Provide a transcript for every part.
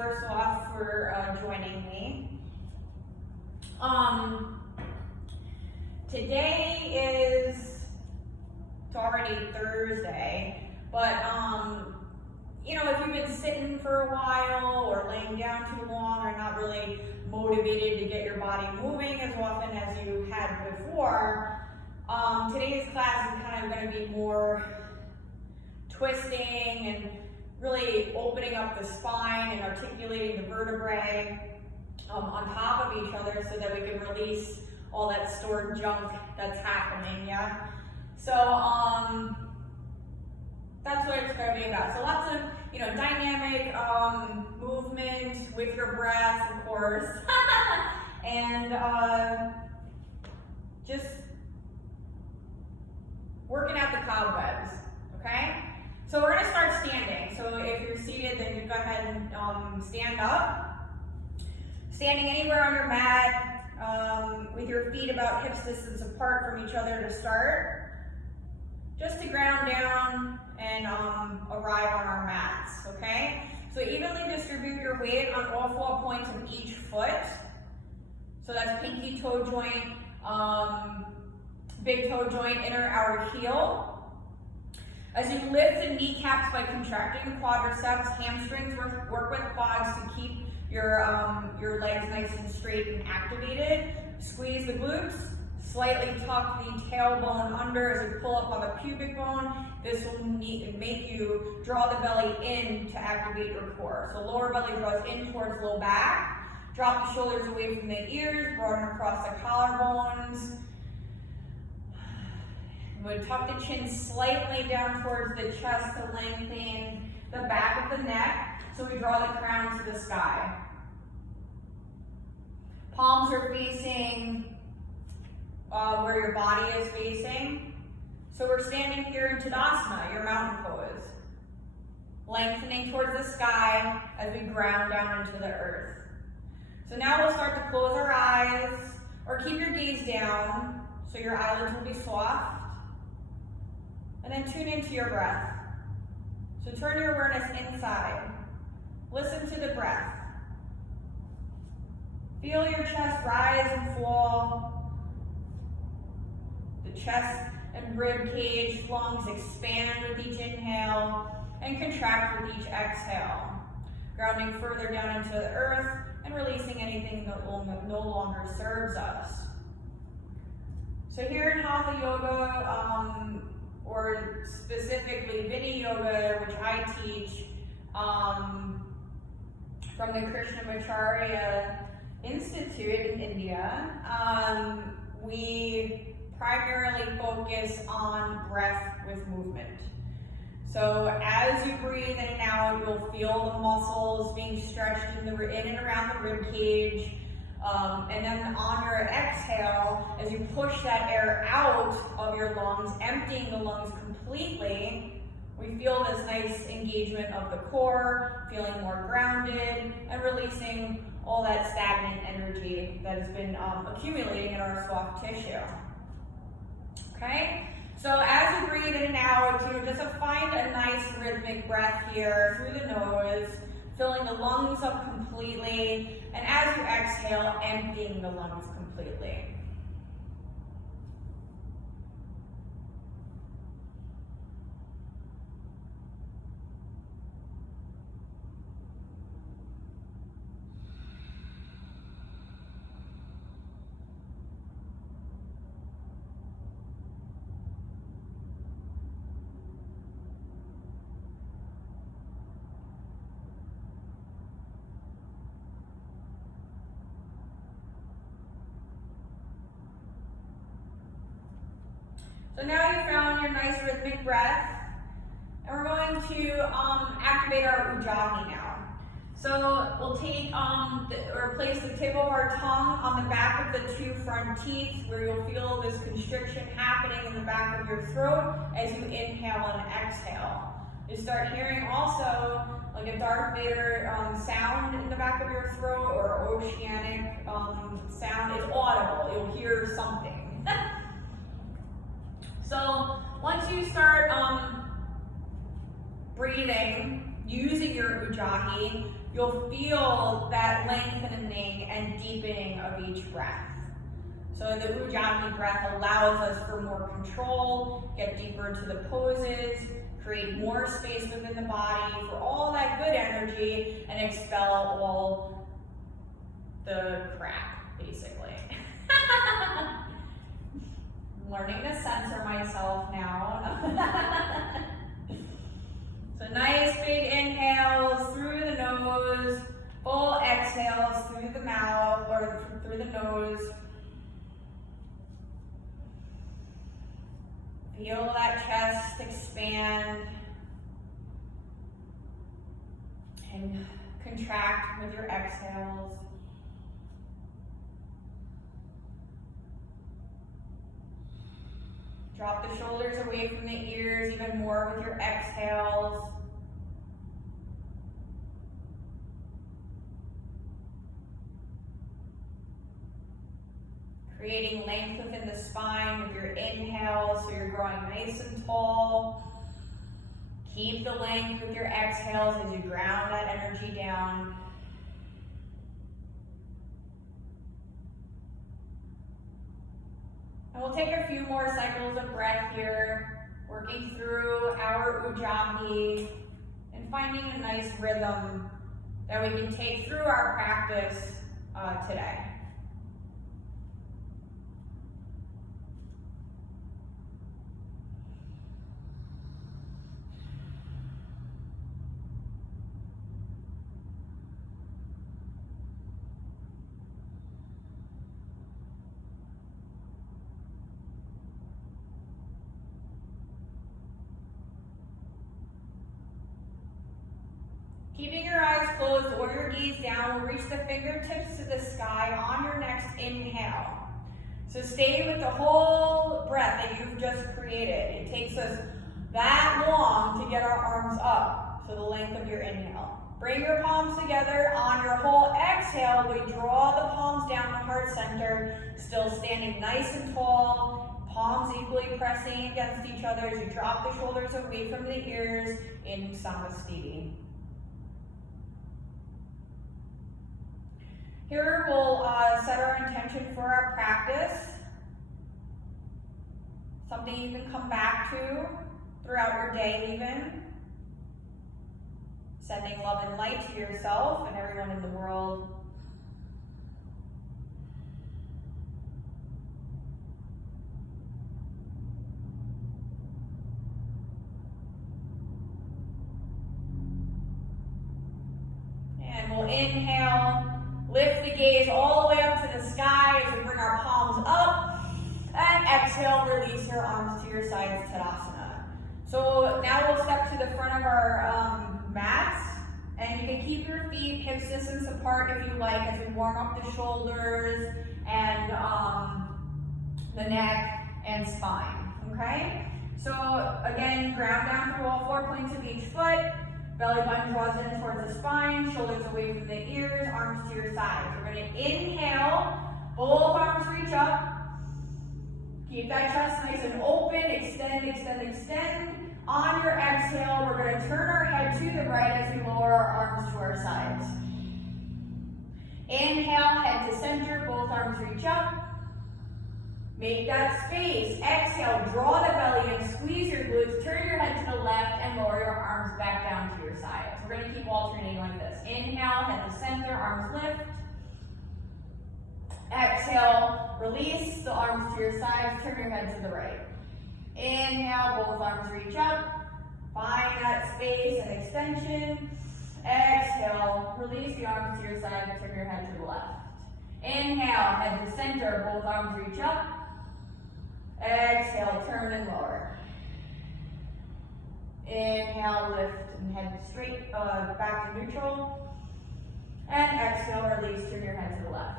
first off for joining me. Today it's already Thursday, but you know, if you've been sitting for a while or laying down too long or not really motivated to get your body moving as often as you had before, today's class is kind of going to be more twisting and really opening up the spine and articulating the vertebrae on top of each other so that we can release all that stored junk that's happening, yeah? So that's what it's going to be about. So lots of, you know, dynamic movement with your breath, of course, and just working out the cobwebs, okay? So we're going to start standing. So if you're seated, then you go ahead and stand up. Standing anywhere on your mat, with your feet about hips distance apart from each other to start, just to ground down and arrive on our mats, okay? So evenly distribute your weight on all 4 points of each foot. So that's pinky toe joint, big toe joint, inner outer heel. As you lift the kneecaps by contracting the quadriceps, hamstrings work with quads to keep your legs nice and straight and activated. Squeeze the glutes, slightly tuck the tailbone under as you pull up on the pubic bone. This will make you draw the belly in to activate your core. So lower belly draws in towards low back. Drop the shoulders away from the ears, broaden across the collarbones. I'm going to tuck the chin slightly down towards the chest to lengthen the back of the neck. So we draw the crown to the sky. Palms are facing where your body is facing. So we're standing here in Tadasana, your mountain pose. Lengthening towards the sky as we ground down into the earth. So now we'll start to close our eyes or keep your gaze down so your eyelids will be soft. And then tune into your breath. So turn your awareness inside. Listen to the breath. Feel your chest rise and fall. The chest and rib cage, lungs expand with each inhale and contract with each exhale. Grounding further down into the earth and releasing anything that no longer serves us. So here in Hatha Yoga, or specifically Vinyasa Yoga, which I teach from the Krishnamacharya Institute in India, we primarily focus on breath with movement. So as you breathe in and out, you'll feel the muscles being stretched in and around the rib cage. And then on your exhale, as you push that air out of your lungs, emptying the lungs completely, we feel this nice engagement of the core, feeling more grounded, and releasing all that stagnant energy that has been accumulating in our soft tissue. Okay? So as you breathe in and out, you know, just find a nice rhythmic breath here through the nose, filling the lungs up completely, and as you exhale, emptying the lungs completely. So now you've found your nice rhythmic breath, and we're going to activate our Ujjayi now. So we'll take or place the tip of our tongue on the back of the two front teeth, where you'll feel this constriction happening in the back of your throat as you inhale and exhale. You start hearing also like a Darth Vader sound in the back of your throat, or oceanic sound. It's audible. You'll hear something. So once you start breathing, using your ujjayi, you'll feel that lengthening and deepening of each breath. So the ujjayi breath allows us for more control, get deeper into the poses, create more space within the body for all that good energy, and expel all the crap, basically. I'm learning to censor myself now. So nice big inhales through the nose, full exhales through the mouth or through the nose. Feel that chest expand and contract with your exhales. Drop the shoulders away from the ears even more with your exhales. Creating length within the spine with your inhale, so you're growing nice and tall. Keep the length with your exhales as you ground that energy down. And we'll take a few more cycles of breath here, working through our ujjayi and finding a nice rhythm that we can take through our practice today. Keeping your eyes closed or your gaze down, we'll reach the fingertips to the sky on your next inhale. So stay with the whole breath that you've just created. It takes us that long to get our arms up, so the length of your inhale. Bring your palms together. On your whole exhale, we draw the palms down to heart center, still standing nice and tall, palms equally pressing against each other as you drop the shoulders away from the ears in Samastiti. Here we'll set our intention for our practice. Something you can come back to throughout your day even. Sending love and light to yourself and everyone in the world. And we'll inhale. Lift the gaze all the way up to the sky as we bring our palms up. And exhale, release your arms to your sides, Tadasana. So now we'll step to the front of our mats. And you can keep your feet hip distance apart if you like as we warm up the shoulders and the neck and spine, okay? So again, ground down through all 4 points of each foot. Belly button draws in towards the spine, shoulders away from the ears, arms to your sides. We're going to inhale, both arms reach up. Keep that chest nice and open, extend, extend, extend. On your exhale, we're going to turn our head to the right as we lower our arms to our sides. Inhale, head to center, both arms reach up. Make that space. Exhale, draw the belly in, squeeze your glutes, turn your head to the left, and lower your arms back down to your sides. We're going to keep alternating like this. Inhale, head to center, arms lift. Exhale, release the arms to your sides, turn your head to the right. Inhale, both arms reach up. Find that space and extension. Exhale, release the arms to your side and turn your head to the left. Inhale, head to center, both arms reach up. Exhale, turn and lower. Inhale, lift and head straight back to neutral. And exhale, release, turn your head to the left.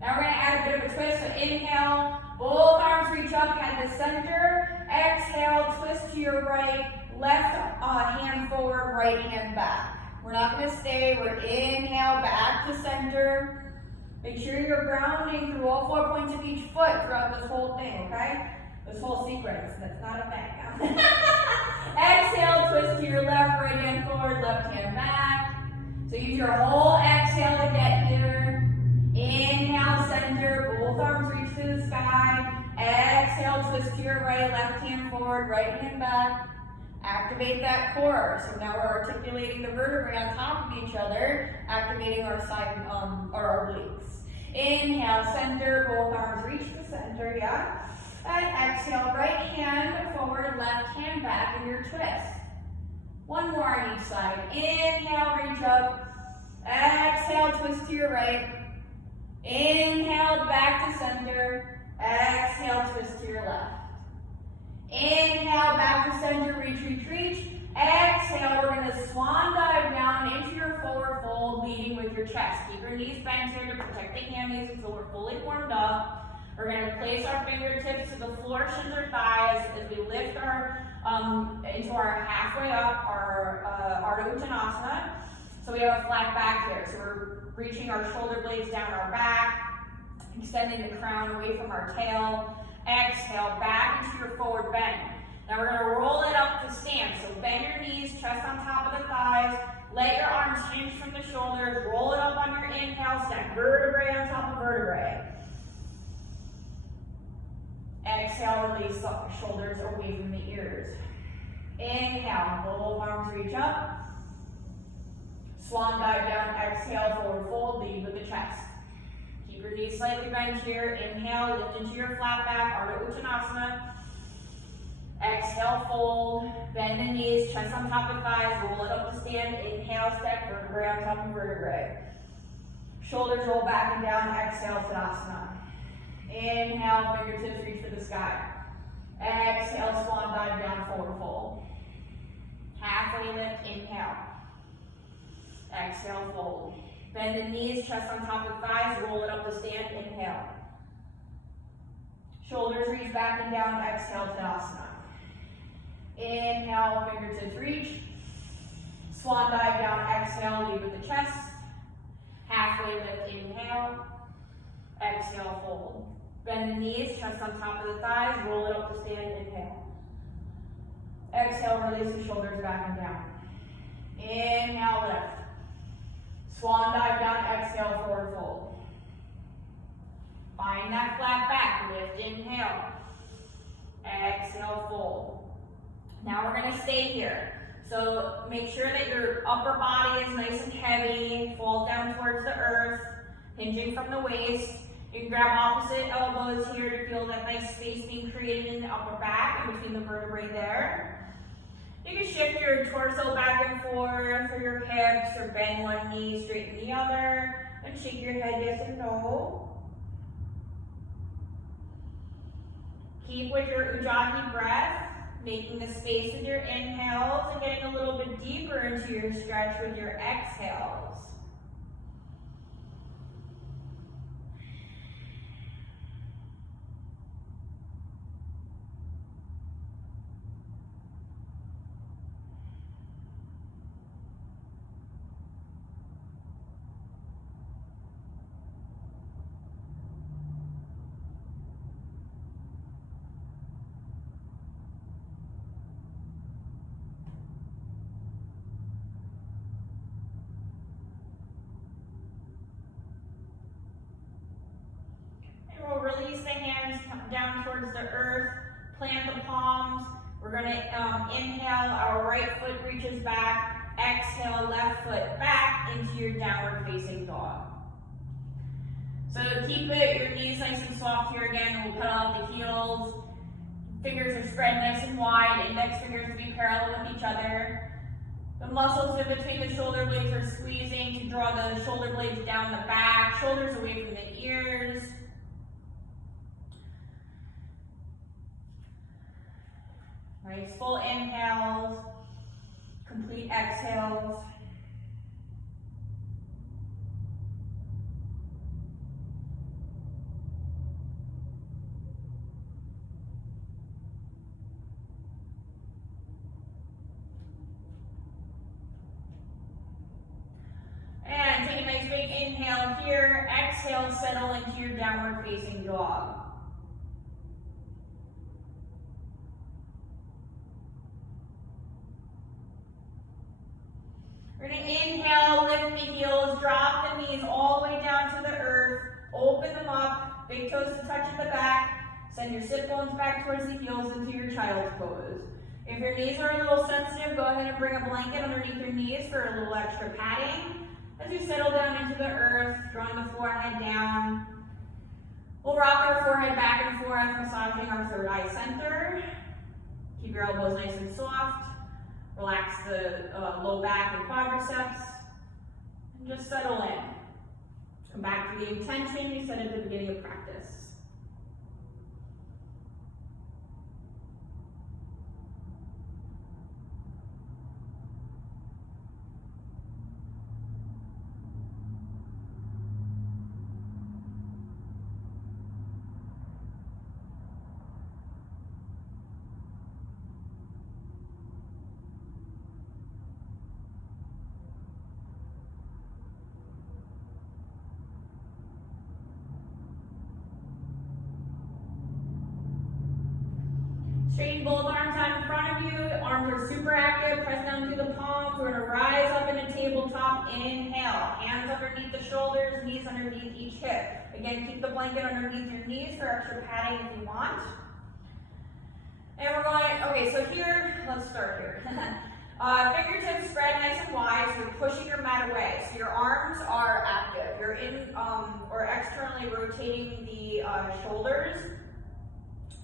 Now we're going to add a bit of a twist. So inhale, both arms reach up, head to center. Exhale, twist to your right, left hand forward, right hand back. We're not going to stay. We're inhale, back to center. Make sure you're grounding through all 4 points of each foot throughout this whole thing, okay? This whole sequence, that's not a thing. Exhale, twist to your left, right hand forward, left hand back. So use your whole exhale to get here. Inhale, center, both arms reach to the sky. Exhale, twist to your right, left hand forward, right hand back. Activate that core. So now we're articulating the vertebrae on top of each other, activating our side, our obliques. Inhale, center, both arms reach the center, yeah? And exhale, right hand forward, left hand back in your twist. One more on each side. Inhale, reach up. Exhale, twist to your right. Inhale, back to center. Exhale, twist to your left. Inhale, back to center, reach, reach, reach. Exhale, we're going to swan dive down into your forward fold, leading with your chest. Keep your knees bent here to protect the hammies until we're fully warmed up. We're going to place our fingertips to the floor, shins or thighs as we lift our into our halfway up, our Ardha Uttanasana. So we have a flat back here. So we're reaching our shoulder blades down our back, extending the crown away from our tail. Exhale, back into your forward bend. Now we're going to roll it up to stand. So bend your knees, chest on top of the thighs. Let your arms hinge from the shoulders. Roll it up on your inhale. Stack vertebrae on top of vertebrae. Exhale, release the shoulders away from the ears. Inhale, both arms reach up. Swan dive down, exhale, forward fold, lead with the chest. Keep your knees slightly bent here. Inhale, lift into your flat back, Ardha Uttanasana. Exhale, fold, bend the knees, chest on top of thighs, roll it up to stand. Inhale, stack vertebrae on top of vertebrae. Shoulders roll back and down, exhale, Tadasana. Inhale, fingertips reach for the sky. Exhale, swan dive down, forward fold. Halfway lift, inhale. Exhale, fold. Bend the knees, chest on top of thighs, roll it up to stand, inhale. Shoulders reach back and down, exhale, Tadasana. Inhale, fingertips reach. Swan dive down, exhale, lead with the chest. Halfway lift, inhale. Exhale, fold. Bend the knees, chest on top of the thighs, roll it up to stand, inhale. Exhale, release the shoulders back and down. Inhale, lift. Swan dive down, exhale, forward fold. Find that flat back, lift, inhale. Exhale, fold. Now we're gonna stay here. So make sure that your upper body is nice and heavy, falls down towards the earth, hinging from the waist. You can grab opposite elbows here to feel that nice space being created in the upper back and between the vertebrae there. You can shift your torso back and forth for your hips or bend one knee, straighten the other, and shake your head yes and no. Keep with your Ujjayi breath, making the space with your inhales and getting a little bit deeper into your stretch with your exhales. Release the hands down towards the earth, plant the palms. We're going to inhale, our right foot reaches back, exhale, left foot back into your downward facing dog. So keep it, your knees nice and soft here again, we'll pedal out the heels. Fingers are spread nice and wide, index fingers to be parallel with each other. The muscles in between the shoulder blades are squeezing to draw the shoulder blades down the back, shoulders away from the ears. Nice full inhales, complete exhales. And take a nice big inhale here, exhale, settle into your downward facing dog. the heels, drop the knees all the way down to the earth, open them up, big toes to touch at the back, send your sit bones back towards the heels into your child's pose. If your knees are a little sensitive, go ahead and bring a blanket underneath your knees for a little extra padding. As you settle down into the earth, drawing the forehead down, we'll rock our forehead back and forth, massaging our third eye center. Keep your elbows nice and soft. Relax the low back and quadriceps. And just settle in. Come back to the intention you set at the beginning of practice. Straighten both arms out in front of you. The arms are super active. Press down through the palms. We're going to rise up in a tabletop. Inhale. Hands underneath the shoulders, knees underneath each hip. Again, keep the blanket underneath your knees for extra padding if you want. And we're going, okay, so here, let's start here. Fingertips spread nice and wide, so you're pushing your mat away. So your arms are active. You're in or externally rotating the shoulders.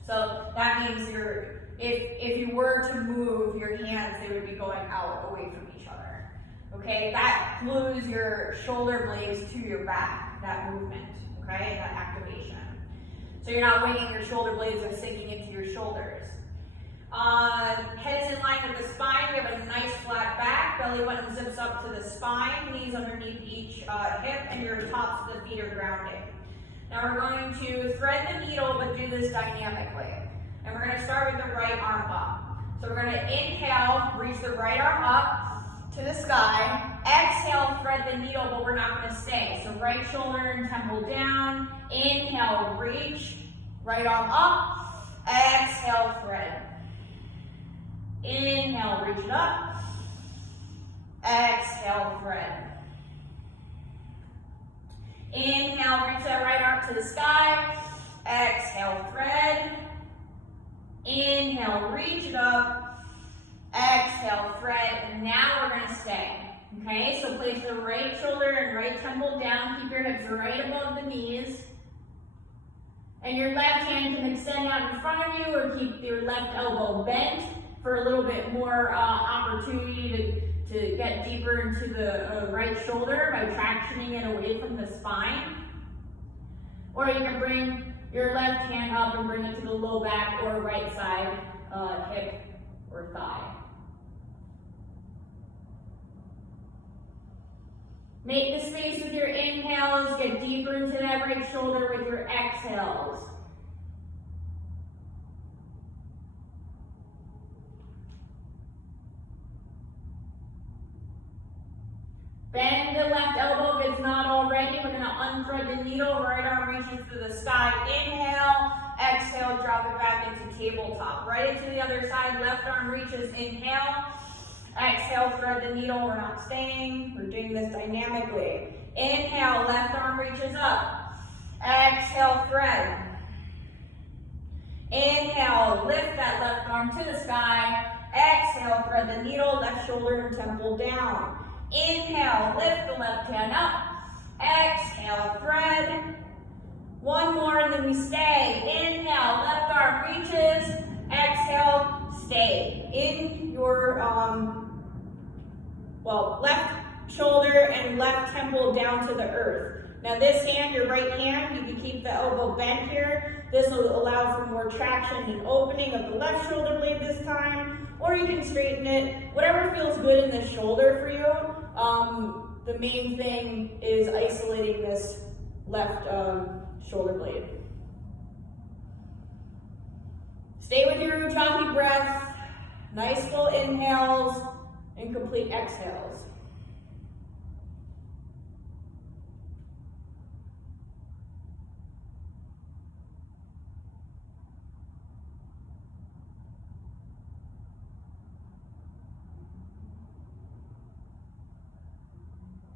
So that means if you were to move your hands, they would be going out away from each other. Okay, that glues your shoulder blades to your back, that movement, okay, that activation. So you're not winging your shoulder blades or sinking into your shoulders. Head is in line with the spine. We have a nice flat back. Belly button zips up to the spine, knees underneath each hip, and your tops of the feet are grounding. Now we're going to thread the needle, but do this dynamically. And we're going to start with the right arm up. So we're going to inhale, reach the right arm up to the sky. Exhale, thread the needle, but we're not going to stay. So right shoulder and temple down. Inhale, reach. Right arm up. Exhale, thread. Inhale, reach it up. Exhale, thread. Inhale, reach that right arm to the sky. Exhale, thread. Inhale, reach it up. Exhale, thread. And now we're going to stay. Okay, so place the right shoulder and right temple down. Keep your hips right above the knees. And your left hand can extend out in front of you or keep your left elbow bent for a little bit more opportunity to get deeper into the right shoulder by tractioning it away from the spine. Or you can bring your left hand up and bring it to the low back or right side hip or thigh. Make the space with your inhales, get deeper into that right shoulder with your exhales. Bend the left elbow if it's not already. We're going to unthread the needle. Right arm reaches to the sky. Inhale. Exhale. Drop it back into tabletop. Right into the other side. Left arm reaches. Inhale. Exhale. Thread the needle. We're not staying. We're doing this dynamically. Inhale. Left arm reaches up. Exhale. Thread. Inhale. Lift that left arm to the sky. Exhale. Thread the needle. Left shoulder and temple down. Inhale, lift the left hand up. Exhale, thread. One more and then we stay. Inhale, left arm reaches. Exhale, stay. In your, left shoulder and left temple down to the earth. Now this hand, your right hand, you can keep the elbow bent here. This will allow for more traction and opening of the left shoulder blade this time. Or you can straighten it, whatever feels good in the shoulder for you. The main thing is isolating this left shoulder blade. Stay with your Ujjayi breath, nice full inhales and complete exhales.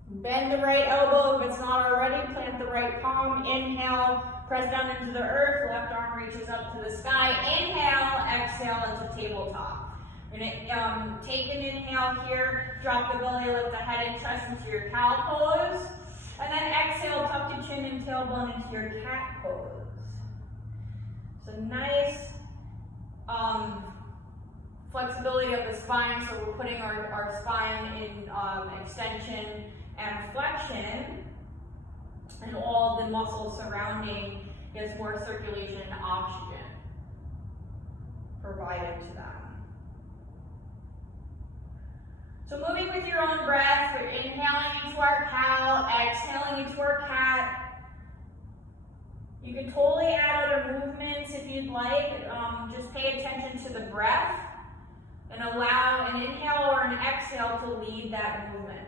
Bend the right elbow if it's not already. Plant the right palm. Inhale, press down into the earth. Left arm reaches up to the sky. Inhale, exhale into tabletop. We're gonna take an inhale here. Drop the belly, lift the head and chest into your cow pose. And then exhale, tuck the chin and tailbone into your cat pose. So nice flexibility of the spine. So we're putting our spine in extension and flexion, and all the muscles surrounding gets more circulation and oxygen provided to them. So moving with your own breath, we're inhaling into our cow, exhaling into our cat. You can totally add other movements if you'd like. Just pay attention to the breath and allow an inhale or an exhale to lead that movement.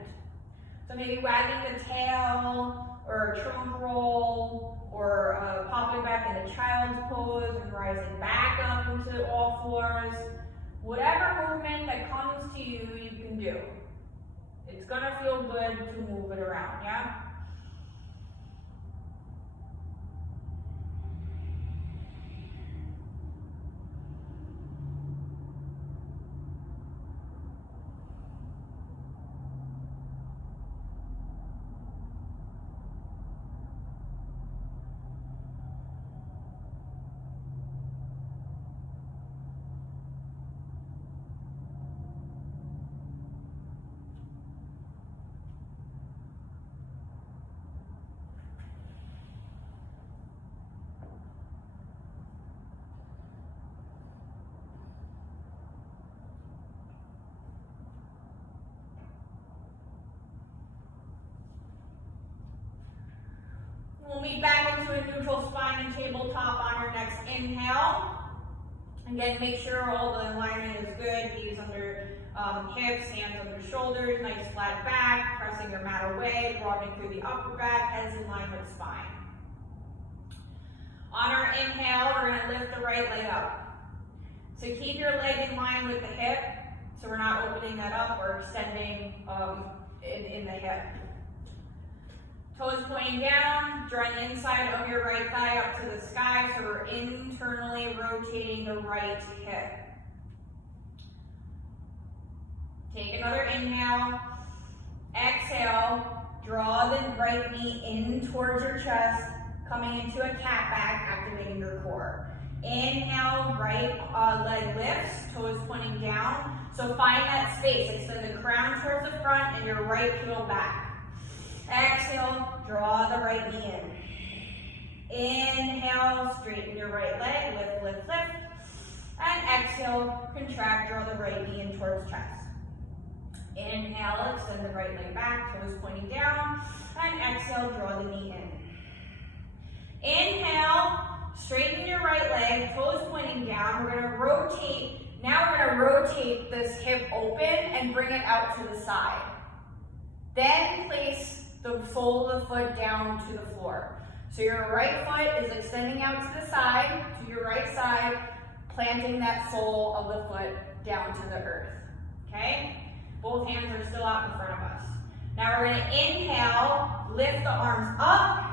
So maybe wagging the tail, or a trunk roll, or popping back into child's pose and rising back up into all fours. Whatever movement that comes to you, you can do. It's gonna feel good to move it around, yeah? We'll meet back into a neutral spine and tabletop on your next inhale. Again, make sure all the alignment is good. Knees under hips, hands under shoulders, nice flat back, pressing your mat away, broadening through the upper back, heads in line with spine. On our inhale, we're going to lift the right leg up. So keep your leg in line with the hip, so we're not opening that up or extending in the hip. Toes pointing down, drawing the inside of your right thigh up to the sky, so we're internally rotating the right hip. Take another inhale. Exhale, draw the right knee in towards your chest, coming into a cat back, activating your core. Inhale, right leg lifts, toes pointing down. So find that space. Extend the crown towards the front and your right heel back. Exhale, draw the right knee in. Inhale, straighten your right leg, lift, lift, lift. And exhale, contract, draw the right knee in towards chest. Inhale, extend the right leg back, toes pointing down. And exhale, draw the knee in. Inhale, straighten your right leg, toes pointing down. We're going to rotate. Now we're going to rotate this hip open and bring it out to the side. Then place the sole of the foot down to the floor. So your right foot is extending out to the side, to your right side, planting that sole of the foot down to the earth. Okay? Both hands are still out in front of us. Now we're going to inhale, lift the arms up.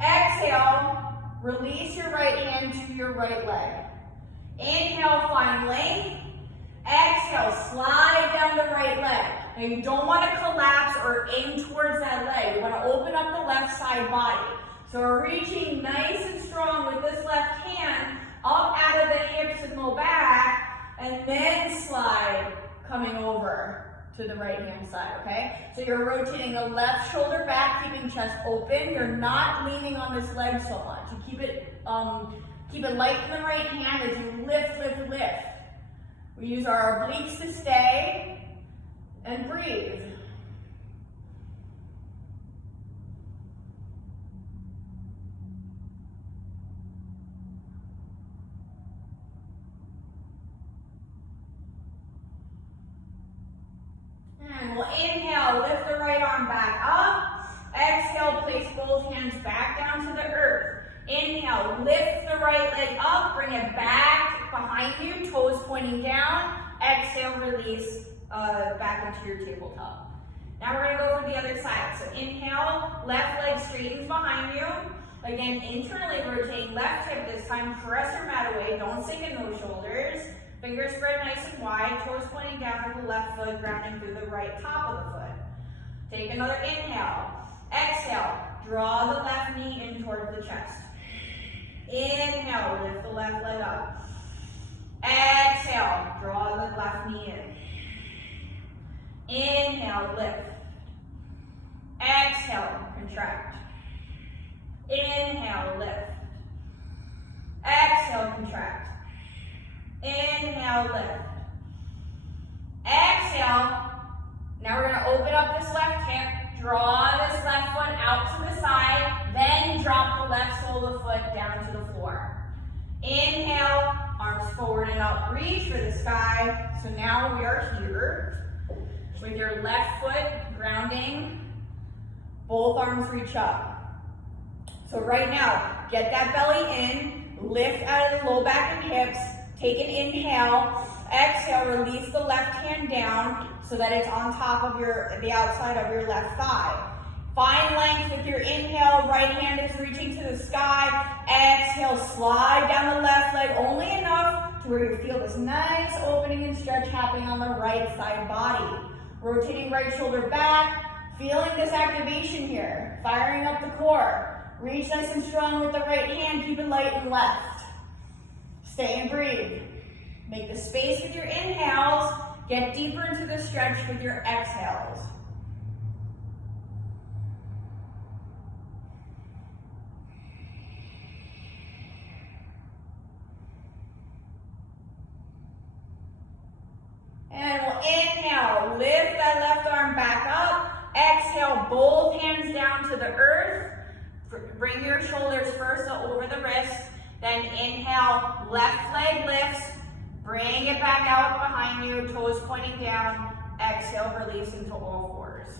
Exhale, release your right hand to your right leg. Inhale, find length. Exhale, slide down the right leg. Now you don't want to collapse or aim towards that leg. You want to open up the left side body. So we're reaching nice and strong with this left hand up out of the hips and low back, and then slide coming over to the right hand side, okay? So you're rotating the left shoulder back, keeping chest open. You're not leaning on this leg so much. You keep it light in the right hand as you lift, lift, lift. We use our obliques to stay and breathe. And we'll inhale, lift the right arm back up. Exhale, place both hands back down to the earth. Inhale, lift the right leg up, bring it back behind you, toes pointing down. Exhale, release back into your tabletop. Now we're going to go for the other side. inhale, left leg straightens behind you. Again, internally rotating left hip this time, press your mat away, don't sink in those shoulders. Fingers spread nice and wide, toes pointing down with the left foot, grounding through the right top of the foot. Take another inhale. Exhale, draw the left knee in towards the chest. Inhale, lift the left leg up. Exhale, draw the left knee in. Inhale, lift. Exhale, contract. Inhale, lift. Exhale, contract. Inhale, lift. Exhale. Now we're going to open up this left hip, draw this left foot out to the side, then drop the left sole of the foot down to the floor. Inhale, arms forward and up, reach for the sky. So now we are here with your left foot grounding, both arms reach up. So right now, get that belly in, lift out of the low back and hips, take an inhale, exhale, release the left hand down so that it's on top of the outside of your left thigh. Find length with your inhale, right hand is reaching to the sky. Exhale, slide down the left leg only enough to where you feel this nice opening and stretch happening on the right side body. Rotating right shoulder back, feeling this activation here, firing up the core. Reach nice and strong with the right hand, keep it light and left. Stay and breathe. Make the space with your inhales, get deeper into the stretch with your exhales. And we'll inhale, lift that left arm back up. Exhale, both hands down to the earth. Bring your shoulders first over the wrists. Then inhale, left leg lifts. Bring it back out behind you, toes pointing down. Exhale, release into all fours.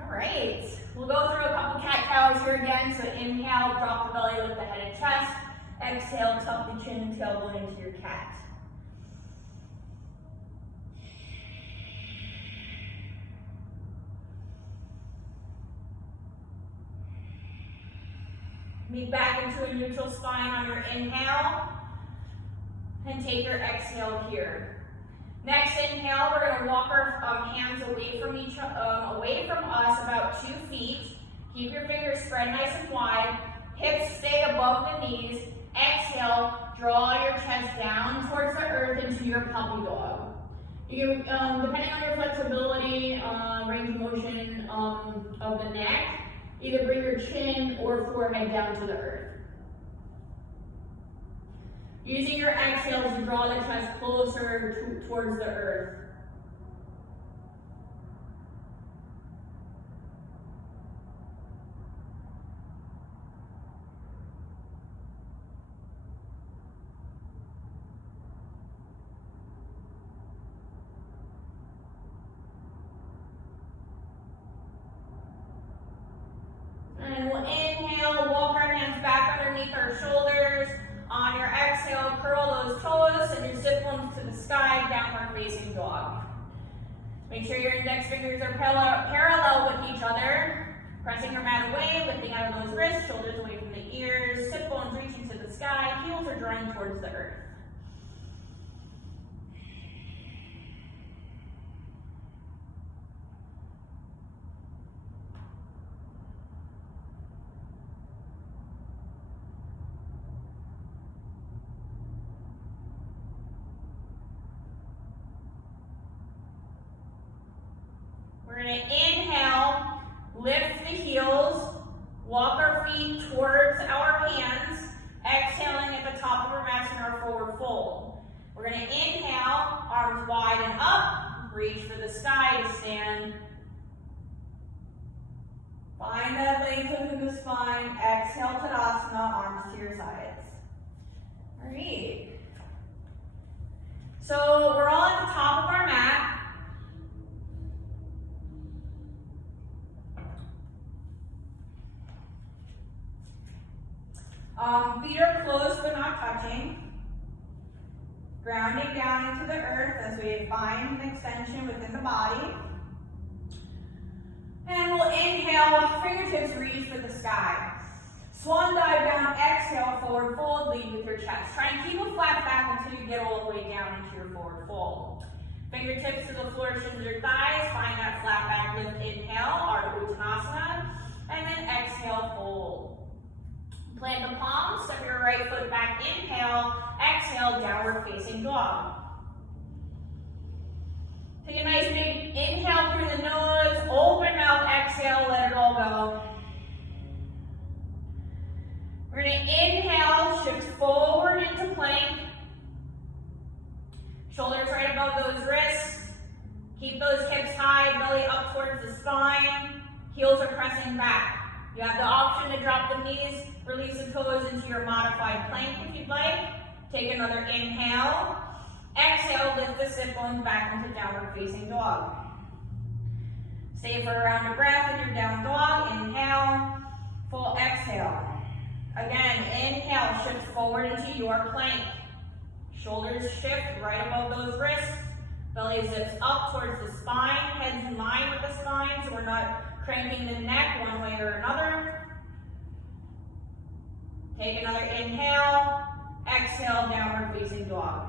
All right, we'll go through a couple cat-cows here again. So inhale, drop the belly, lift the head and chest. Exhale, tuck the chin and tailbone into your cat. Meet back into a neutral spine on your inhale. And take your exhale here. Next inhale, we're going to walk our hands away from us about 2 feet. Keep your fingers spread nice and wide. Hips stay above the knees. Exhale, draw your chest down towards the earth into your puppy dog. You, depending on your flexibility, range of motion of the neck, either bring your chin or forehead down to the earth. Using your exhales to draw the chest closer towards the earth. And we'll inhale, walk our hands back underneath our shoulders. On your exhale, curl those toes and your sit bones to the sky, downward facing dog. Make sure your index fingers are parallel with each other. Pressing your mat away, lifting out of those wrists, shoulders away from the ears, sit bones reaching to the sky, heels are drawing towards the earth. We're going to inhale, lift the heels, walk our feet towards our hands, exhaling at the top of our mats in our forward fold. We're going to inhale, arms wide and up, reach for the sky to stand. Find that length within the spine, exhale Tadasana, arms to your sides. All right. So we're all at the top of our mat. Feet are close but not touching. Grounding down into the earth as we find an extension within the body. Inhale, fingertips reach for the sky. Swan dive down, exhale, forward fold, lead with your chest. Try and keep a flat back until you get all the way down into your forward fold. Fingertips to the floor, shins your thighs, find that flat back lift, inhale, Ardha Uttanasana, and then exhale, fold. Plant the palms, step your right foot back, inhale, exhale, downward facing dog. Take a nice big inhale through the nose, open mouth, exhale, let it all go. We're going to inhale, shift forward into plank. Shoulders right above those wrists. Keep those hips high, belly up towards the spine. Heels are pressing back. You have the option to drop the knees, release the toes into your modified plank if you'd like. Take another inhale. Exhale, lift the sit bones back into downward facing dog. Stay for a round of breath in your down dog. Inhale, full exhale. Again, inhale, shift forward into your plank. Shoulders shift right above those wrists. Belly zips up towards the spine. Head's in line with the spine, so we're not cranking the neck one way or another. Take another inhale. Exhale, downward facing dog.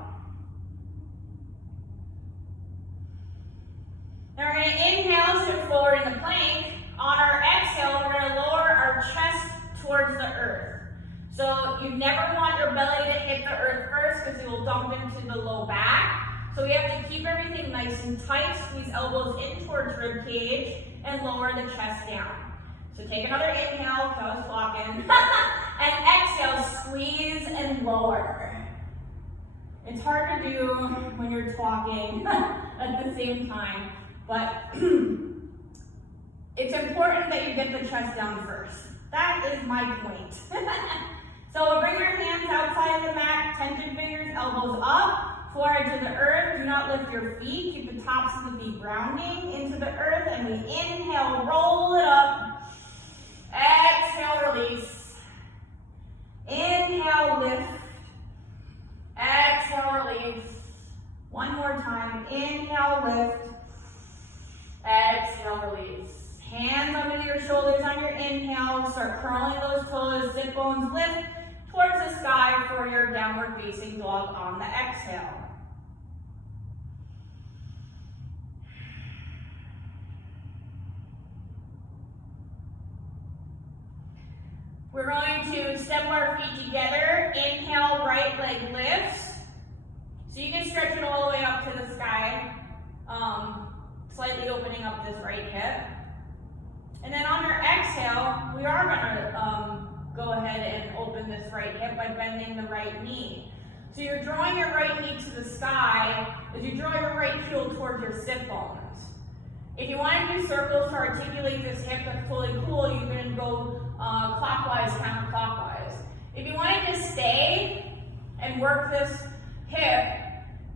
Now we're going to inhale, shift forward into plank. On our exhale, we're going to lower our chest towards the earth. So you never want your belly to hit the earth first because it will dump into the low back. So we have to keep everything nice and tight, squeeze elbows in towards rib cage, and lower the chest down. So take another inhale, because I was talking, and exhale, squeeze and lower. It's hard to do when you're talking at the same time, but it's important that you get the chest down first. That is my point. So bring your hands outside of the mat, tension fingers, elbows up, forehead to the earth. Do not lift your feet. Keep the tops of the feet grounding into the earth. And we inhale, roll it up. Exhale, release. Inhale, lift. Exhale, release. One more time. Inhale, lift. Exhale, release. Hands under your shoulders on your inhale. Start curling those toes. Sit bones lift towards the sky for your downward facing dog on the exhale. We're going to step our feet together. Inhale, right leg lifts. So you can stretch it all the way up to the sky, slightly opening up this right hip. And then on your exhale, we are going to go ahead and open this right hip by bending the right knee. So you're drawing your right knee to the sky as you draw your right heel towards your sit bones. If you want to do circles to articulate this hip, that's totally cool. You can go clockwise, counterclockwise. If you want to just stay and work this hip,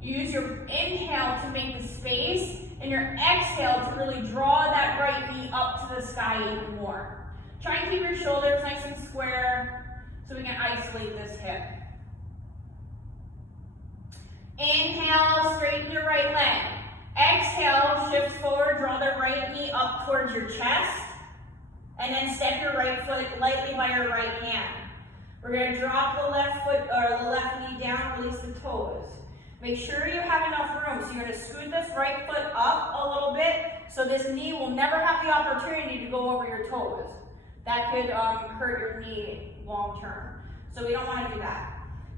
use your inhale to make the space and your exhale to really draw that right knee up to the sky even more. Try and keep your shoulders nice and square so we can isolate this hip. Inhale, straighten your right leg. Exhale, shift forward, draw the right knee up towards your chest, and then step your right foot lightly by your right hand. We're going to drop the left foot or the left knee down, release the toes. Make sure you have enough room. So you're going to scoot this right foot up a little bit so this knee will never have the opportunity to go over your toes. That could hurt your knee long term. So we don't want to do that.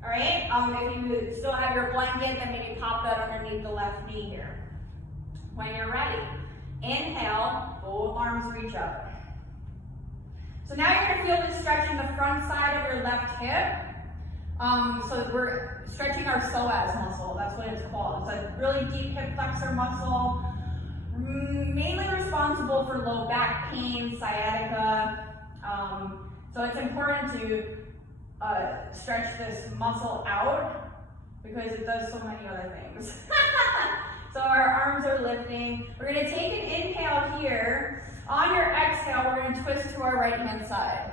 All right? If you still have your blanket, then maybe pop that underneath the left knee here. When you're ready, inhale, both arms reach up. So now you're going to feel this stretch in the front side of your left hip. So we're stretching our psoas muscle, that's what it's called. It's a really deep hip flexor muscle, mainly responsible for low back pain, sciatica. So it's important to stretch this muscle out because it does so many other things. So our arms are lifting. We're going to take an inhale here. On your exhale, we're going to twist to our right hand side.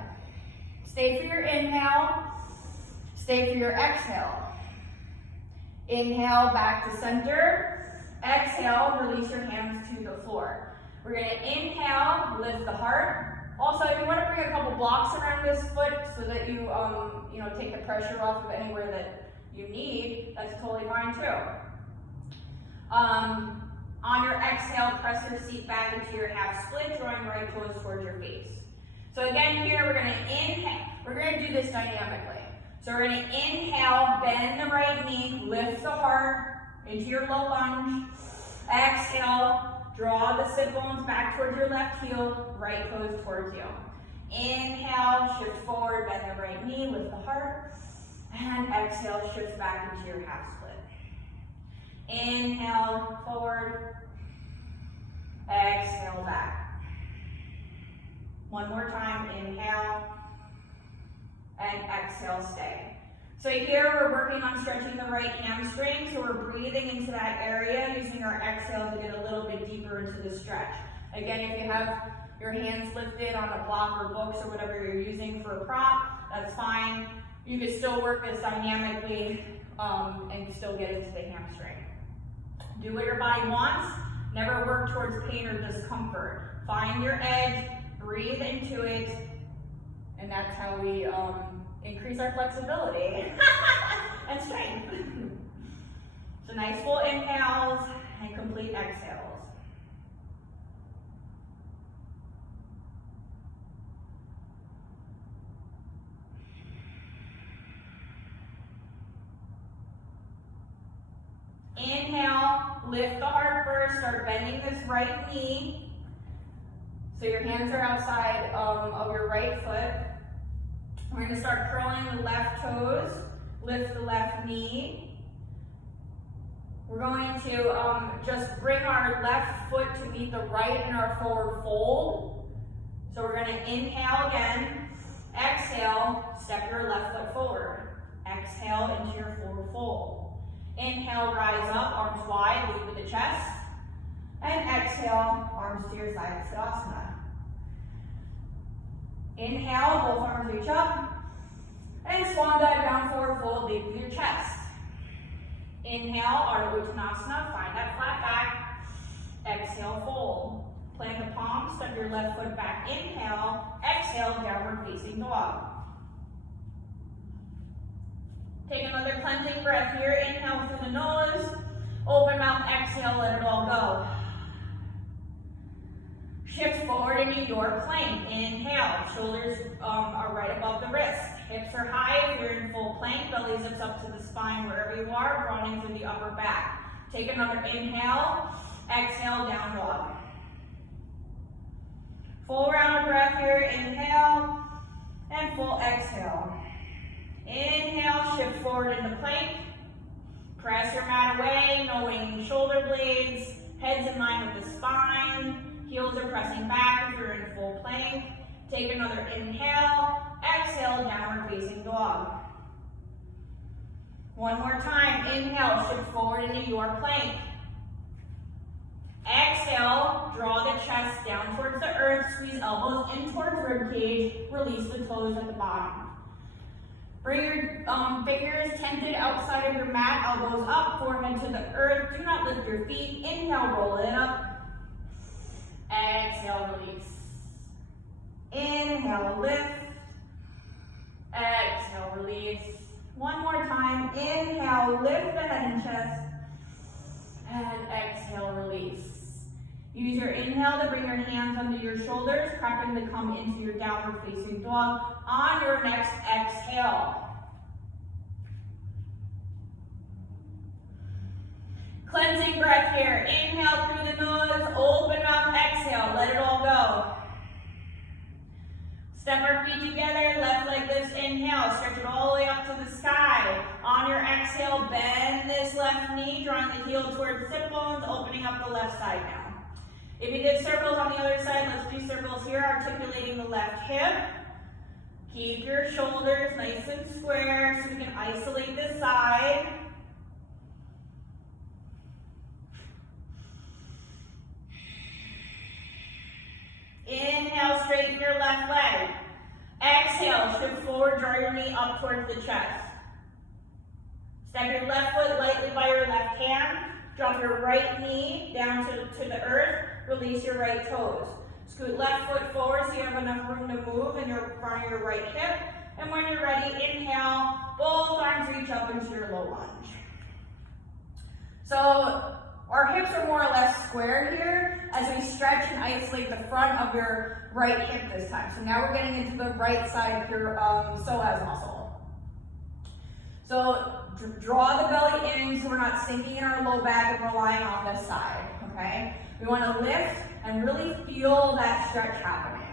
Stay for your inhale. Stay for your exhale. Inhale, back to center. Exhale, release your hands to the floor. We're going to inhale, lift the heart. Also, if you want to bring a couple blocks around this foot so that you, take the pressure off of anywhere that you need, that's totally fine too. On your exhale, press your seat back into your half split, drawing right toes towards your face. So again here, we're going to inhale. We're going to do this dynamically. So we're going to inhale, bend the right knee, lift the heart into your low lunge. Exhale, draw the sit bones back towards your left heel, right toes towards you. Inhale, shift forward, bend the right knee, lift the heart. And exhale, shift back into your half split. Inhale, forward. Exhale, back. One more time, inhale. And exhale, stay. So here we're working on stretching the right hamstring, so we're breathing into that area, using our exhale to get a little bit deeper into the stretch. Again, if you have your hands lifted on a block or books or whatever you're using for a prop, that's fine. You can still work this dynamically and still get into the hamstring. Do what your body wants. Never work towards pain or discomfort. Find your edge, breathe into it, and that's how we increase our flexibility and strength. So nice full inhales and complete exhales. Inhale, lift the heart first, start bending this right knee. So your hands are outside of your right foot. We're going to start curling the left toes, lift the left knee. We're going to just bring our left foot to meet the right in our forward fold. So we're going to inhale again, exhale, step your left foot forward. Exhale into your forward fold. Inhale, rise up, arms wide, lead with the chest. And exhale, arms to your side, Siddhasana. Inhale, both arms reach up. And swan dive down, forward fold, lead with your chest. Inhale, Ardha Uttanasana, find that flat back. Exhale, fold. Plant the palms, step your left foot back. Inhale, exhale, downward facing dog. Take another cleansing breath here. Inhale through the nose. Open mouth, exhale, let it all go. Shift forward into your plank. Inhale, shoulders are right above the wrists. Hips are high if you're in full plank. Belly zips up to the spine wherever you are, broadening through the upper back. Take another inhale. Exhale, down dog. Full round of breath here. Inhale and full exhale. Inhale, shift forward into plank. Press your mat away, no weighting shoulder blades. Head's in line with the spine. Heels are pressing back if you're in full plank. Take another inhale. Exhale, downward facing dog. One more time. Inhale, shift forward into your plank. Exhale, draw the chest down towards the earth. Squeeze elbows in towards rib cage. Release the toes at the bottom. Bring your fingers tented outside of your mat, elbows up, forehead to the earth. Do not lift your feet. Inhale, roll it up. Exhale, release. Inhale, lift. Exhale, release. One more time. Inhale, lift the head and chest. And exhale, release. Use your inhale to bring your hands under your shoulders, prepping to come into your downward facing dog. On your next exhale. Cleansing breath here. Inhale through the nose, open mouth, exhale, let it all go. Step our feet together, left leg lifts, inhale, stretch it all the way up to the sky. On your exhale, bend this left knee, drawing the heel towards sit bones, opening up the left side now. If you did circles on the other side, let's do circles here, articulating the left hip. Keep your shoulders nice and square so we can isolate this side. Inhale, straighten your left leg. Exhale, shift forward, draw your knee up towards the chest. Step your left foot lightly by your left hand. Drop your right knee down to the earth. Release your right toes. Scoot left foot forward so you have enough room to move in your front of your right hip. And when you're ready, inhale, both arms reach up into your low lunge. So our hips are more or less square here as we stretch and isolate the front of your right hip this time. So now we're getting into the right side of your psoas muscle. So draw the belly in so we're not sinking in our low back and relying on this side, okay? We want to lift and really feel that stretch happening.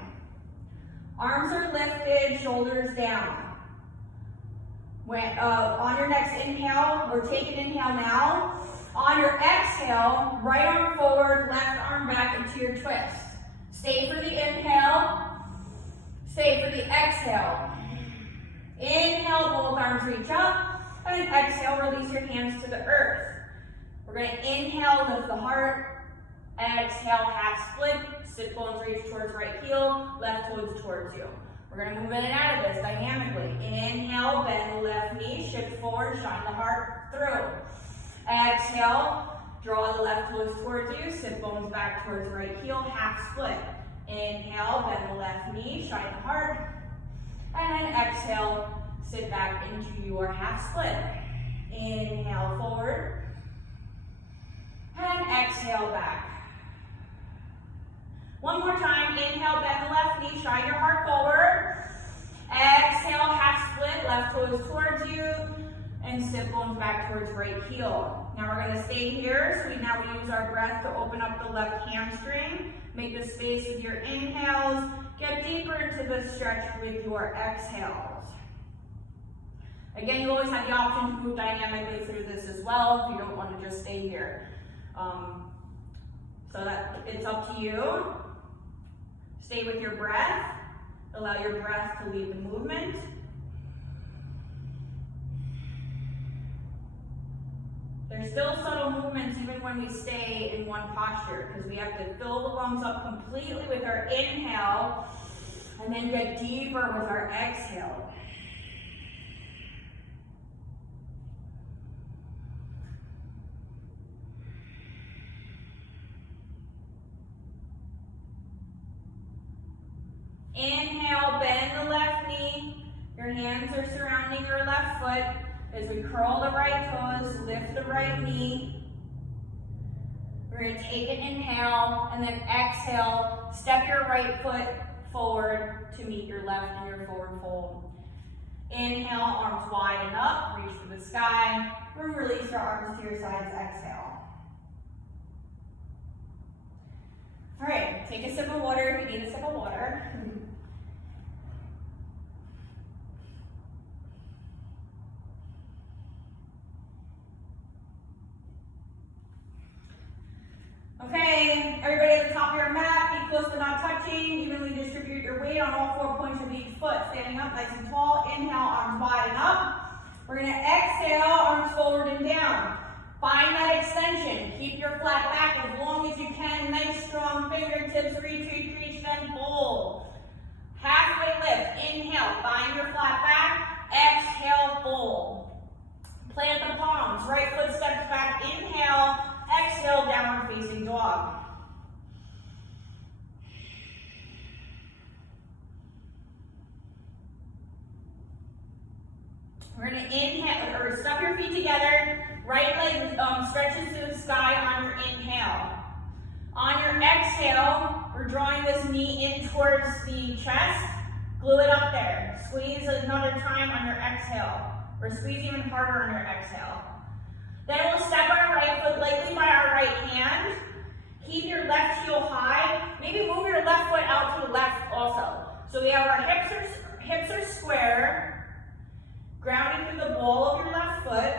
Arms are lifted, shoulders down. On your next inhale, or take an inhale now. On your exhale, right arm forward, left arm back into your twist. Stay for the inhale, stay for the exhale. Inhale, both arms reach up, and exhale, release your hands to the earth. We're going to inhale, lift the heart. Exhale, half split, sit bones reach towards right heel, left toes towards you. We're going to move in and out of this dynamically. Inhale, bend the left knee, shift forward, shine the heart through. Exhale, draw the left toes towards you, sit bones back towards right heel, half split. Inhale, bend the left knee, shine the heart. And then exhale, sit back into your half split. Inhale, forward. And exhale, back. One more time, inhale, bend the left knee, shine your heart forward. Exhale, half split, left toes towards you, and sit bones back towards right heel. Now we're going to stay here, so we use our breath to open up the left hamstring. Make the space with your inhales. Get deeper into the stretch with your exhales. Again, you always have the option to move dynamically through this as well if you don't want to just stay here. So that it's up to you. Stay with your breath. Allow your breath to lead the movement. There's still subtle movements even when we stay in one posture because we have to fill the lungs up completely with our inhale and then get deeper with our exhale. Inhale, bend the left knee. Your hands are surrounding your left foot as we curl the right toes, lift the right knee. We're going to take an inhale and then exhale. Step your right foot forward to meet your left in your forward fold. Inhale, arms widen up, reach for the sky. Release your arms to your sides, exhale. All right, take a sip of water if you need a sip of water. Okay, everybody at the top of your mat, feet close but not touching. Evenly distribute your weight on all 4 points of each foot. Standing up nice and tall. Inhale, arms widen up. We're going to exhale, arms forward and down. Find that extension. Keep your flat back as long as you can. Nice strong fingertips. Reach, reach, reach, then fold. Halfway lift. Inhale, find your flat back. Exhale, fold. Plant the palms. Right foot steps back. Inhale. Exhale, downward facing dog. We're going to inhale, or step your feet together. Right leg stretches to the sky on your inhale. On your exhale, we're drawing this knee in towards the chest. Glue it up there. Squeeze another time on your exhale. Or squeeze even harder on your exhale. Then we'll step our right foot lightly by our right hand. Keep your left heel high. Maybe move your left foot out to the left also. So we have our hips are square. Grounding through the ball of your left foot.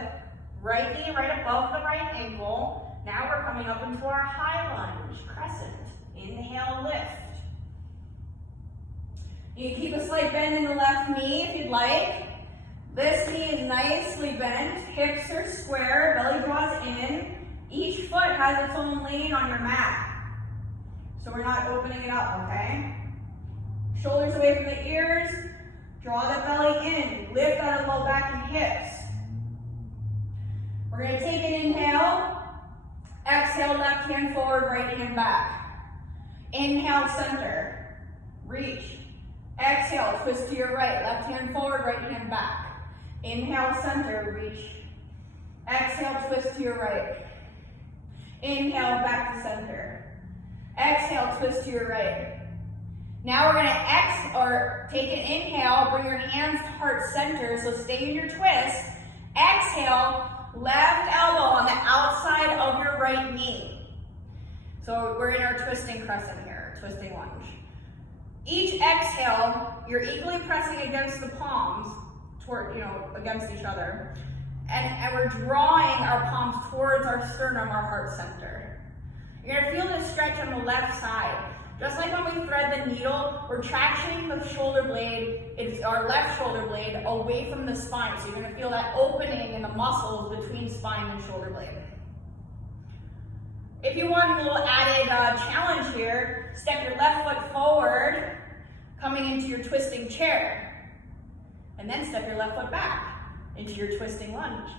Right knee right above the right ankle. Now we're coming up into our high lunge, crescent. Inhale, lift. You can keep a slight bend in the left knee if you'd like. This knee is nicely bent, hips are square, belly draws in. Each foot has its own lane on your mat. So we're not opening it up, okay? Shoulders away from the ears, draw the belly in, lift out of low back and hips. We're gonna take an inhale, exhale, left hand forward, right hand back. Inhale, center, reach. Exhale, twist to your right, left hand forward, right hand back. Inhale, center, reach. Exhale, twist to your right. Inhale, back to center. Exhale, twist to your right. Now we're gonna take an inhale, bring your hands to heart center, so stay in your twist. Exhale, left elbow on the outside of your right knee. So we're in our twisting crescent here, twisting lunge. Each exhale, you're equally pressing against the palms, against each other. And we're drawing our palms towards our sternum, our heart center. You're gonna feel this stretch on the left side. Just like when we thread the needle, we're tractioning the shoulder blade, it's our left shoulder blade, away from the spine. So you're gonna feel that opening in the muscles between spine and shoulder blade. If you want a little added challenge here, step your left foot forward, coming into your twisting chair. And then step your left foot back into your twisting lunge.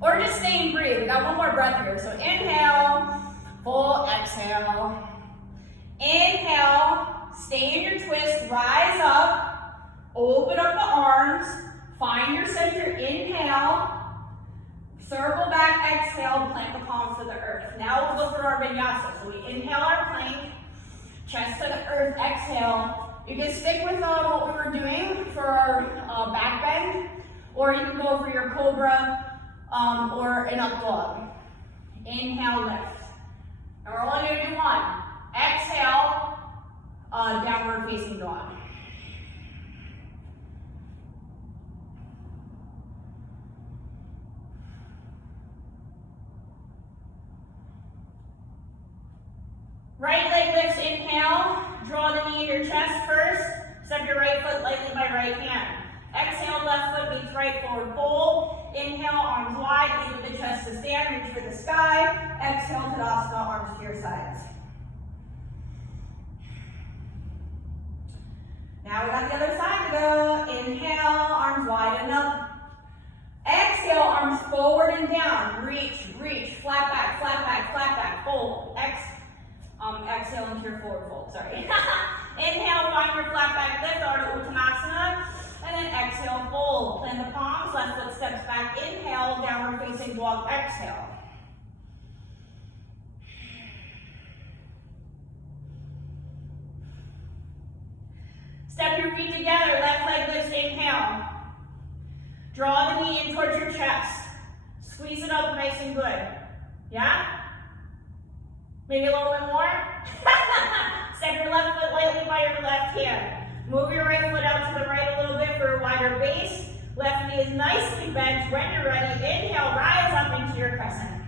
Or just stay and breathe. We got one more breath here. So inhale, full exhale. Inhale, stay in your twist, rise up, open up the arms, find your center, inhale, circle back, exhale, plant the palms to the earth. Now we'll go through our vinyasa. So we inhale our plank, chest to the earth, exhale. You can stick with what we were doing for our back bend, or you can go for your cobra or an up dog. Inhale, lift. And we're only going to do one. Exhale, downward facing dog. Right leg lifts, inhale. Draw the knee in your chest first. Step your right foot lightly by right hand. Exhale, left foot meets right forward fold. Inhale, arms wide, lead the chest to stand, reach for the sky. Exhale, Tadasana, arms to your sides. Now we got the other side to go. Inhale, arms wide and up. Exhale, arms forward and down. Reach, reach, flat back, flat back, flat back, fold. Exhale into your forward fold, sorry. Inhale, find your flat back lift, Ardha Uttanasana. And then exhale, fold. Plant the palms, left foot steps back. Inhale, downward facing dog, exhale. Step your feet together, left leg lifts, inhale. Draw the knee in towards your chest. Squeeze it up nice and good. Yeah? Maybe a little bit more? Step your left foot lightly by your left hand. Move your right foot out to the right a little bit for a wider base. Left knee is nicely bent. When you're ready, inhale, rise up into your crescent.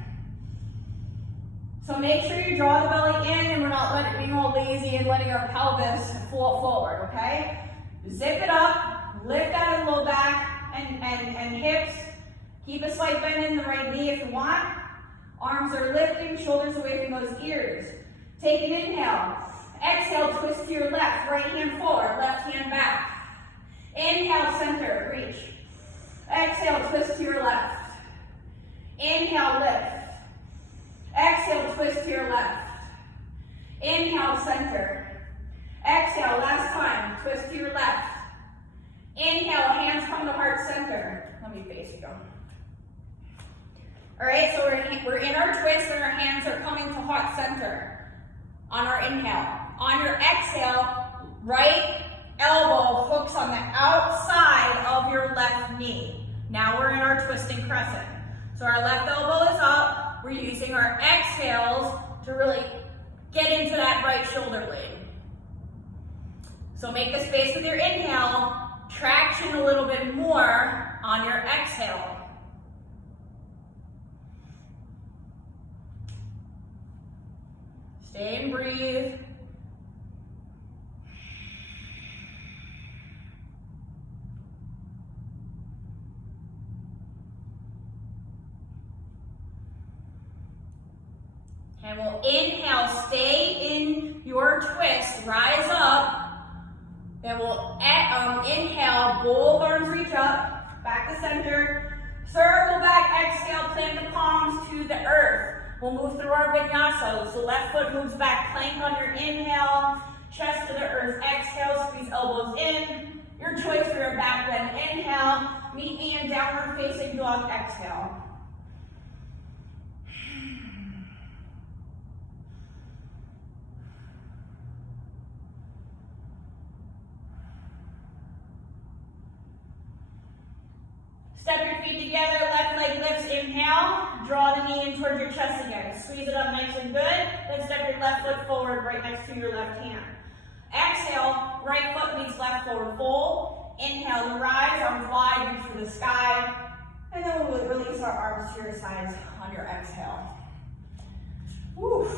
So make sure you draw the belly in and we're not being all lazy and letting our pelvis fall forward, okay? Zip it up, lift out of the low back and hips. Keep a slight bend in the right knee if you want. Arms are lifting, shoulders away from those ears. Take an inhale. Exhale, twist to your left, right hand forward, left hand back. Inhale, center, reach. Exhale, twist to your left. Inhale, lift. Exhale, twist to your left. Inhale, center. Exhale, last time, twist to your left. Inhale, hands come to heart center. Let me face you. All right, so we're in our twist and our hands are coming to heart center on our inhale. On your exhale, right elbow hooks on the outside of your left knee. Now we're in our twisting crescent. So our left elbow is up. We're using our exhales to really get into that right shoulder blade. So make the space with your inhale, traction a little bit more on your exhale. Stay and breathe. And we'll inhale, stay in your twist, rise up. Then we'll inhale, both arms reach up, back to center. Circle back, exhale, plant the palms to the earth. We'll move through our vinyasa. So left foot moves back, plank on your inhale, chest to the earth, exhale, squeeze elbows in. Your choice for your back bend, inhale, meet me in downward facing dog, exhale. Step your feet together, left leg lifts, inhale. Draw the knee in towards your chest again. Squeeze it up nice and good. Then step your left foot forward right next to your left hand. Exhale, right foot meets left forward fold. Inhale to rise, arms wide, reach for the sky. And then we'll release our arms to your sides on your exhale. Woo.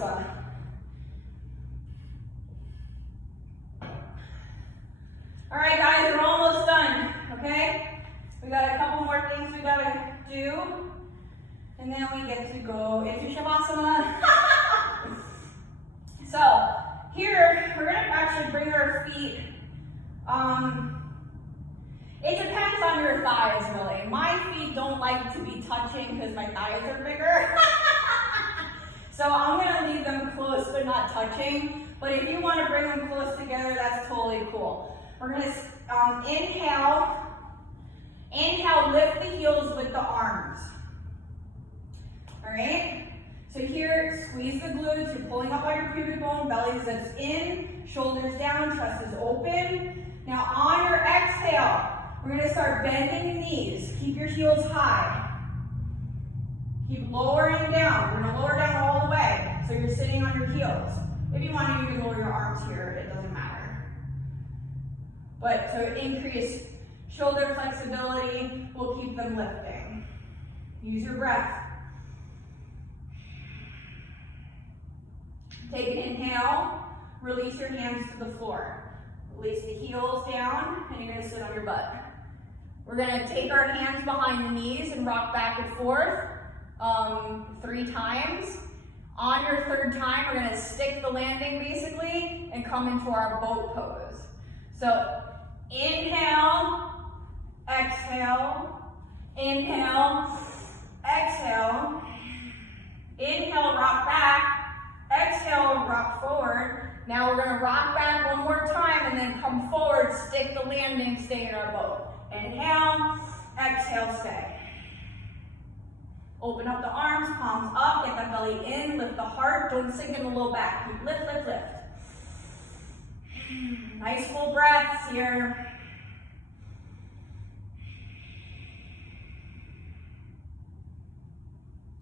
All right, guys, we're almost done, okay? We got a couple more things we gotta do, and then we get to go into Shavasana. So here, we're gonna actually bring our feet, it depends on your thighs, really. My feet don't like to be touching because my thighs are bigger. So I'm gonna leave them close but not touching. But if you wanna bring them close together, that's totally cool. We're gonna inhale. Inhale, lift the heels with the arms. All right? So here, squeeze the glutes. You're pulling up on your pubic bone, belly zips in, shoulders down, chest is open. Now on your exhale, we're gonna start bending the knees. Keep your heels high. Keep lowering down. We're gonna lower down all the way. So you're sitting on your heels. If you want to, you can lower your arms here. It doesn't matter. But to increase shoulder flexibility, we'll keep them lifting. Use your breath. Take an inhale, release your hands to the floor. Release the heels down, and you're gonna sit on your butt. We're gonna take our hands behind the knees and rock back and forth 3 times. On your 3rd time, we're gonna stick the landing basically and come into our boat pose. So inhale, exhale, inhale, exhale, inhale, rock back, exhale, rock forward. Now we're gonna rock back one more time and then come forward, stick the landing, stay in our boat. Inhale, exhale, stay. Open up the arms, palms up, get that belly in, lift the heart, don't sink in the low back. Keep lift, lift, lift. Nice full breaths here.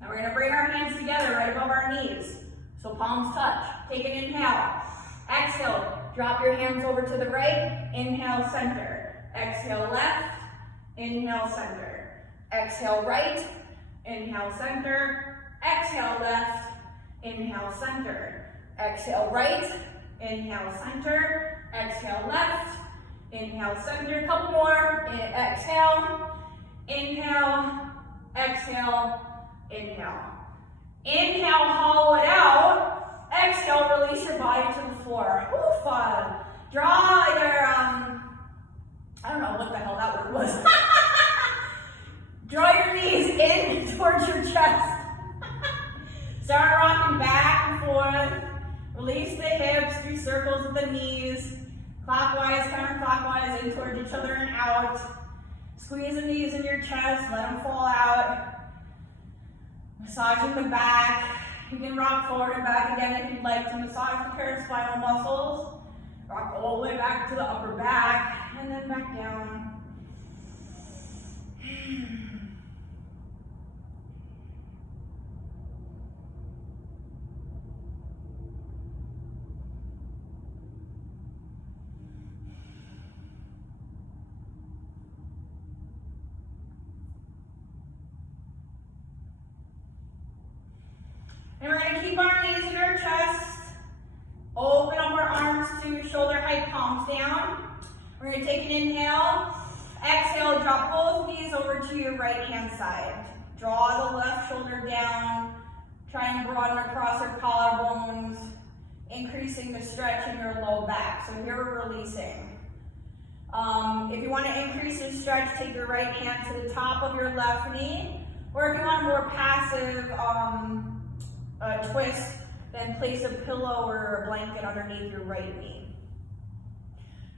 Now we're gonna bring our hands together right above our knees. So palms touch. Take an inhale. Exhale, drop your hands over to the right. Inhale, center. Exhale, left. Inhale, center. Exhale, right. Inhale, center. Exhale, left. Inhale, center. Exhale, right. Inhale, center. Exhale, left. Inhale, center. Couple more. Exhale. Inhale. Exhale. Inhale. Inhale, hollow it out. Exhale, release your body to the floor. Ooh, fun. Draw your, I don't know what the hell that word was. Draw your knees in towards your chest. Start rocking back and forth. Release the hips, do circles with the knees. Clockwise, counterclockwise, in towards each other and out. Squeeze the knees in your chest, let them fall out. Massaging the back. You can rock forward and back again if you'd like to massage the paraspinal muscles. Rock all the way back to the upper back, and then back down. And we're going to keep our knees in our chest. Open up our arms to shoulder height, palms down. We're going to take an inhale. Exhale, drop both knees over to your right hand side. Draw the left shoulder down. Try and broaden across your collarbones, increasing the stretch in your low back. So here we're releasing. If you want to increase your stretch, take your right hand to the top of your left knee. Or if you want a more passive twist, then place a pillow or a blanket underneath your right knee.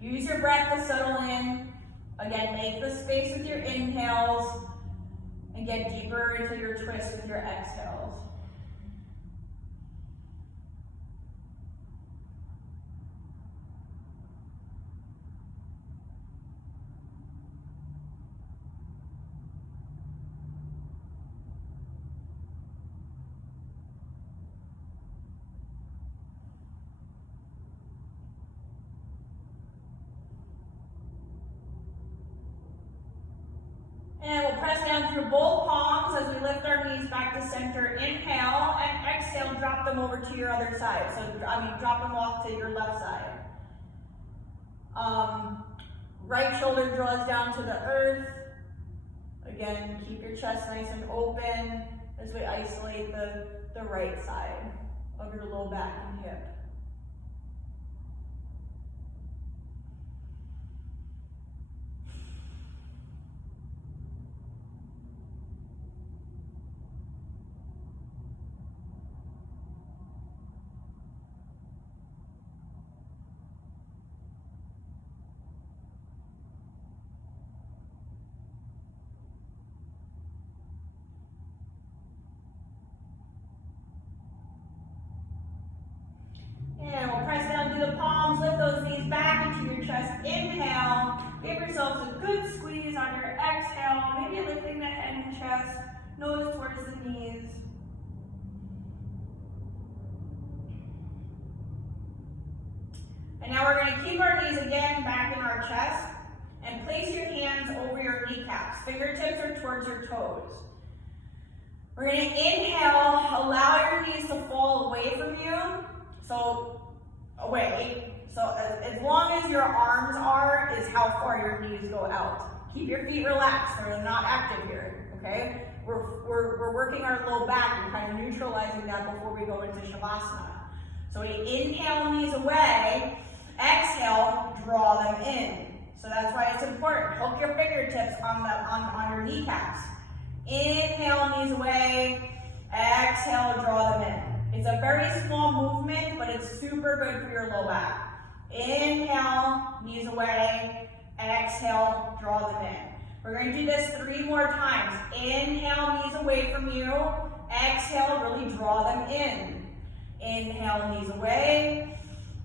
Use your breath to settle in. Again, make the space with your inhales and get deeper into your twist with your exhales. And we'll press down through both palms as we lift our knees back to center. Inhale and exhale, drop them over to your other side. So, drop them off to your left side. Right shoulder draws down to the earth. Again, keep your chest nice and open as we isolate the right side of your low back and hip. And we'll press down through the palms, lift those knees back into your chest. Inhale, give yourselves a good squeeze on your exhale, maybe lifting the head and chest, nose towards the knees. And now we're going to keep our knees again back in our chest and place your hands over your kneecaps. Fingertips are towards your toes. We're going to inhale, allow your knees to fall away from you. So, away. So as long as your arms are, is how far your knees go out. Keep your feet relaxed, they're not active here, okay? We're working our low back and kind of neutralizing that before we go into Shavasana. So we inhale, knees away, exhale, draw them in. So that's why it's important. Hook your fingertips on your kneecaps. Inhale, knees away, exhale, draw them in. It's a very small movement, but it's super good for your low back. Inhale, knees away, exhale, draw them in. We're going to do this 3 more times. Inhale, knees away from you. Exhale, really draw them in. Inhale, knees away.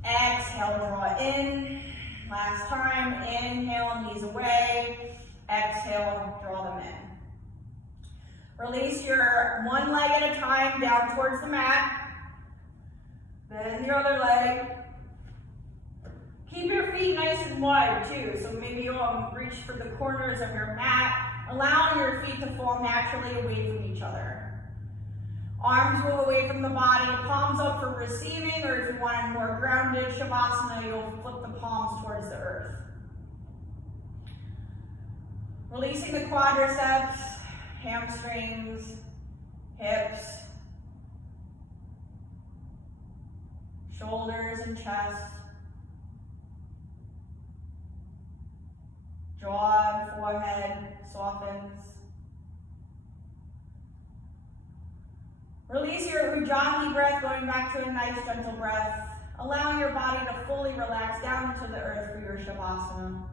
Exhale, draw in. Last time, inhale, knees away. Exhale, draw them in. Release your one leg at a time down towards the mat. Then your other leg. Keep your feet nice and wide too. So maybe you'll reach for the corners of your mat, allowing your feet to fall naturally away from each other. Arms go away from the body, palms up for receiving, or if you want a more grounded Shavasana, you'll flip the palms towards the earth. Releasing the quadriceps, hamstrings, hips, shoulders and chest, jaw and forehead softens. Release your Ujjayi breath, going back to a nice gentle breath, allowing your body to fully relax down to the earth for your Shavasana.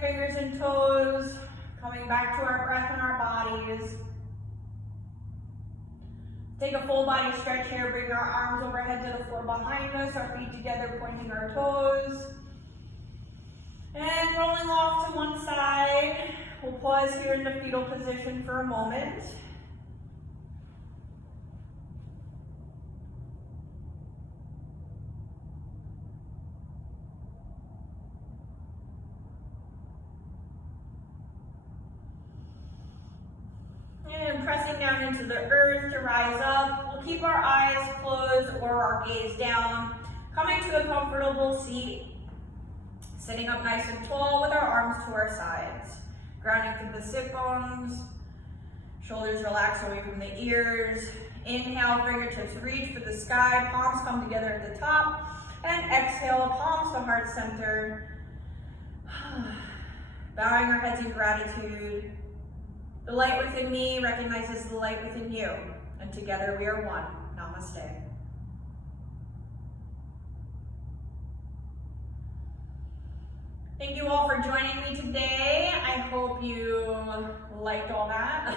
fingers and toes, coming back to our breath and our bodies. Take a full body stretch here, bring our arms overhead to the floor behind us, our feet together, pointing our toes. And rolling off to one side. We'll pause here in the fetal position for a moment. And pressing down into the earth to rise up. We'll keep our eyes closed or our gaze down. Coming to a comfortable seat. Sitting up nice and tall with our arms to our sides. Grounding through the sit bones. Shoulders relax away from the ears. Inhale, fingertips reach for the sky. Palms come together at the top. And exhale, palms to heart center. Bowing our heads in gratitude. The light within me recognizes the light within you. And together we are one. Namaste. Thank you all for joining me today. I hope you liked all that.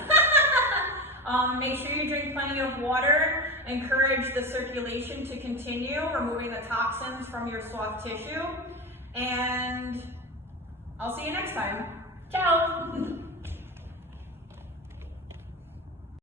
Make sure you drink plenty of water. Encourage the circulation to continue, removing the toxins from your soft tissue. And I'll see you next time. Ciao.